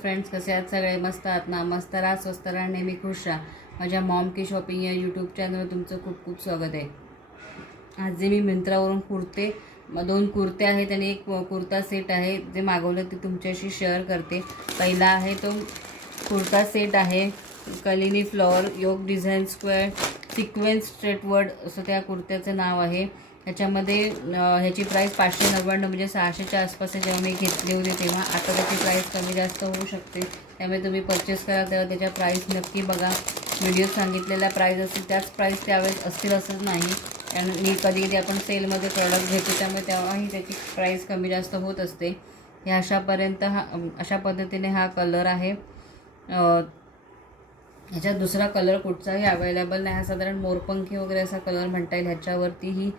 Friends, कसे आहात सगळे? मस्त आहात ना? मस्त राहा, स्वस्त राहा, नेहमी खुश राहा. माझ्या मॉम की शॉपिंग या यूट्यूब चॅनलवर तुमचं खूप खूप स्वागत आहे. आज जे मी मिंत्रावरून दोन कुर्ते आहेत आणि एक कुर्ता सेट आहे जे मागवलं ते तुमच्याशी शेअर करते. पहिला आहे तो कुर्ता सेट आहे, कलिनी फ्लॉवर योग डिझाईन स्क्वेअर सिक्वेन्स स्ट्रेटवर्ड असं त्या कुर्त्याचं नाव आहे. ह्याच्यामध्ये ह्याची प्राईस 599 म्हणजे 600च्या आसपास आहे जेव्हा मी घेतली होती तेव्हा. आता त्याची प्राईस कमी जास्त होऊ शकते, त्यामुळे तुम्ही परचेस करा तेव्हा त्याच्या प्राईस नक्की बघा. व्हिडिओ सांगितलेल्या प्राईस असतील त्याच प्राईस त्यावेळेस असतील असंच नाही, आणि कधी कधी आपण सेलमध्ये प्रॉडक्ट घेतो त्यामुळे तेव्हाही त्याची प्राईस कमी जास्त होत असते. हे अशा पद्धतीने हा कलर आहे. ह्याच्यात दुसरा कलर कुठचाही अवेलेबल नाही. हा साधारण मोरपंखी वगैरे असा कलर म्हणता येईल. ह्याच्यावरती ही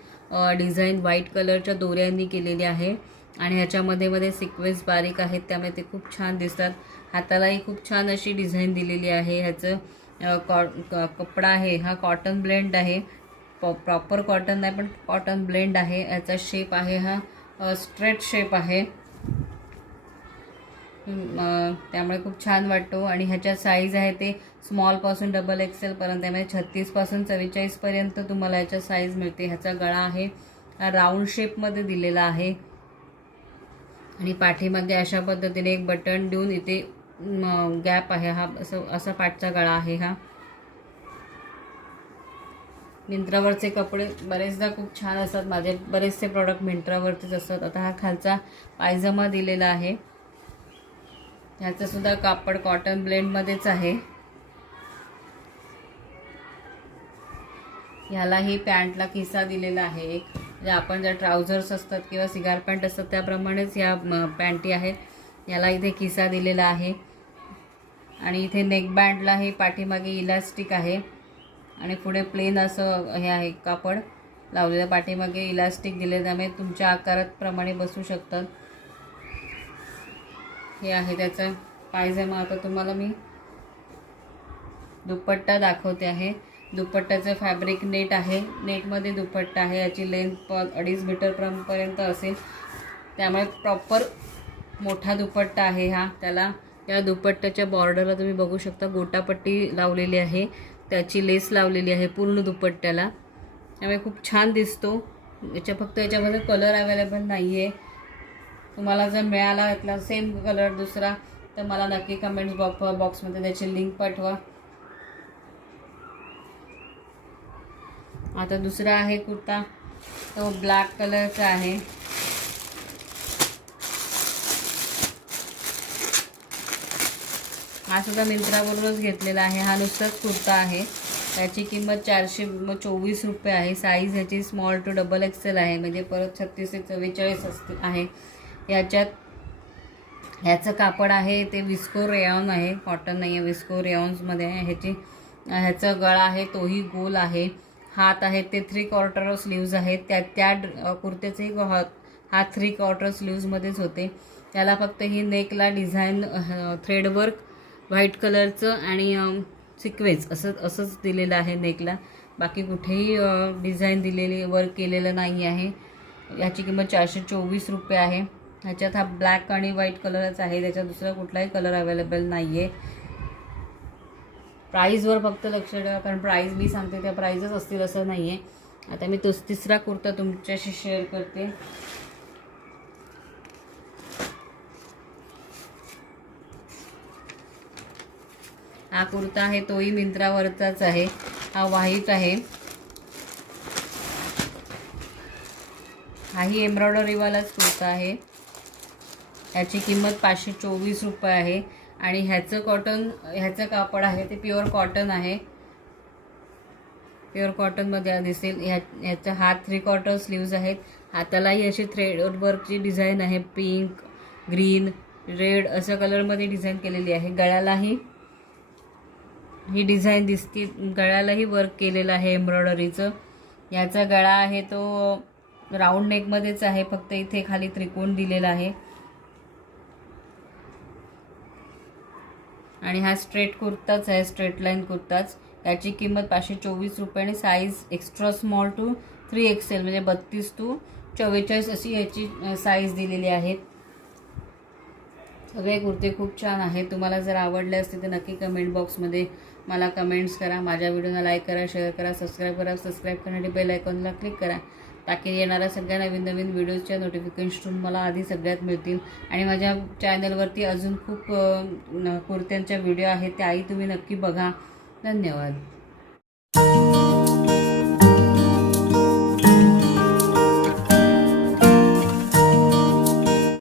डिझाईन व्हाईट कलरच्या दोऱ्यांनी केलेली आहे आणि ह्याच्यामध्ये सिक्वेन्स बारीक आहेत त्यामुळे ते खूप छान दिसतात. हातालाही खूप छान अशी डिझाईन दिलेली आहे. ह्याचं कपडा आहे हा कॉटन ब्लेंड आहे. प्रॉपर कॉटन नाही पण कॉटन ब्लेंड आहे. ह्याचा शेप आहे हा स्ट्रेट शेप आहे, त्यामुळे खूप छान वाटतो. आणि ह्याच्या साईज आहे ते स्मॉलपासून XXL पर्यंत, त्यामुळे 36 पासून 44 पर्यंत तुम्हाला याच्या साईज मिळते. ह्याचा गळा आहे हा राऊंड शेपमध्ये दिलेला आहे आणि पाठीमध्ये अशा पद्धतीने एक बटन देऊन इथे गॅप आहे. हा असा पाठचा गळा आहे. हा मिंत्रावरचे कपडे बरेचदा खूप छान असतात. माझे बरेचसे प्रॉडक्ट मिंत्रावरतीच असतात. आता हा खालचा पायजमा दिलेला आहे. ह्याचं सुद्धा कापड कॉटन ब्लेंडमध्येच आहे. ह्यालाही पॅन्टला खिसा दिलेला आहे एक, म्हणजे आपण ज्या ट्राउझर्स असतात किंवा सिगार पॅन्ट असतात त्याप्रमाणेच ह्या पॅन्टी आहेत. याला इथे खिसा दिलेला आहे आणि इथे नेकबँडला हे पाठीमागे इलास्टिक आहे आणि पुढे प्लेन असं हे आहे कापड लावलेलं. पाठीमागे इलास्टिक दिले त्यामुळे तुमच्या आकारात प्रमाणे बसू शकतात. हे आहे त्याचा पायजमा. आता तुम्हाला मी दुपट्टा दाखवते आहे. दुपट्ट्याचं फॅब्रिक नेट आहे, नेटमध्ये दुपट्टा आहे. याची लेंथ 2.5 मीटरपर्यंत असेल, त्यामुळे प्रॉपर मोठा दुपट्टा आहे हा. या दुपट्ट्याच्या बॉर्डरला तुम्ही बघू शकता गोटापट्टी लावलेली आहे, त्याची लेस लावलेली आहे पूर्ण दुपट्ट्याला, त्यामुळे खूप छान दिसतो. याच्यामध्ये कलर अवेलेबल नाही आहे. तुम्हाला जर मिळाला यातला सेम कलर दुसरा तर मला नक्की कमेंट्स बॉक्समध्ये त्याची लिंक पाठवा. आता दुसरा आहे कुर्ता, तो ब्लॅक कलरचा आहे. हा सुद्धा मिंत्रावरूनच घेतलेला आहे. हा नुसताच कुर्ता आहे. त्याची किंमत 424 रुपये आहे. साईज ह्याची स्मॉल टू XXL आहे, म्हणजे परत 36 ते 44 आहे. ह्याचं कापड आहे ते विस्को रेयॉन आहे, कॉटन नाही आहे, विस्को रेयॉन्समध्ये आहे. ह्याचा गळा आहे तोही गोल आहे. हात आहेत ते 3/4 स्लीव्ज आहेत. त्या कुर्त्याचे हात 3/4 स्लीव्जमध्येच होते. त्याला फक्त ही नेकला डिझाईन थ्रेडवर्क व्हाईट कलरचं आणि सिक्वेन्स असंच दिलेलं आहे नेकला. बाकी कुठेही डिझाईन दिलेली वर्क केलेलं नाही आहे. ह्याची किंमत 424 रुपये आहे. ह्याच्यात हा ब्लॅक आणि व्हाईट कलरच आहे, त्याच्यात दुसरा कुठलाही कलर अवेलेबल नाही आहे. प्राईजवर फक्त लक्ष ठेवा, कारण प्राईज मी सांगते त्या प्राईजच असतील असं नाही आहे. आता मी तिसरा कुर्ता तुमच्याशी शेअर करते. हा कुर्ता आहे तोही मिंत्रावरचाच आहे. हा व्हाईट आहे. हाही एम्ब्रॉयडरीवालाच कुर्ता आहे. ह्याची किंमत 524 रुपये आहे आणि ह्याचं कापड आहे ते प्युअर कॉटन आहे. प्युअर कॉटनमध्ये दिसेल. ह्याचा हात 3/4 स्लीव्ज आहेत. हातालाही अशी थ्रेडवर्कची डिझाईन आहे, पिंक, ग्रीन, रेड अशा कलरमध्ये डिझाईन केलेली आहे. गळ्यालाही ही डिझाईन दिसते, गळ्यालाही वर्क केलेलं आहे एम्ब्रॉयडरीचं. याचा गळा आहे तो राऊंड नेकमध्येच आहे, फक्त इथे खाली त्रिकोण दिलेला आहे. आणि हा स्ट्रेट कुर्ताच आहे, स्ट्रेट लाईन कुर्ताच. याची किंमत 524 रुपये आणि size extra small to 3XL म्हणजे 32 to 44 अशी याची साईज दिलेली आहे. सगळे कुर्ते खूप छान आहेत. तुम्हाला जर आवडले असते तर नक्की कमेंट बॉक्समध्ये मला कमेंट्स करा. माझ्या व्हिडिओला लाईक करा, शेअर करा, सबस्क्राईब करण्यासाठी बेल आयकॉनला क्लिक करा, ताकी येणाऱ्या सगळ्या नवीन नवीन व्हिडिओजच्या नोटिफिकेशन तुम्हाला आधी सगळ्यात मिळतील. आणि माझ्या चॅनलवरती अजून खूप कुर्त्यांच्या व्हिडिओ आहेत, त्याही तुम्ही नक्की बघा. धन्यवाद.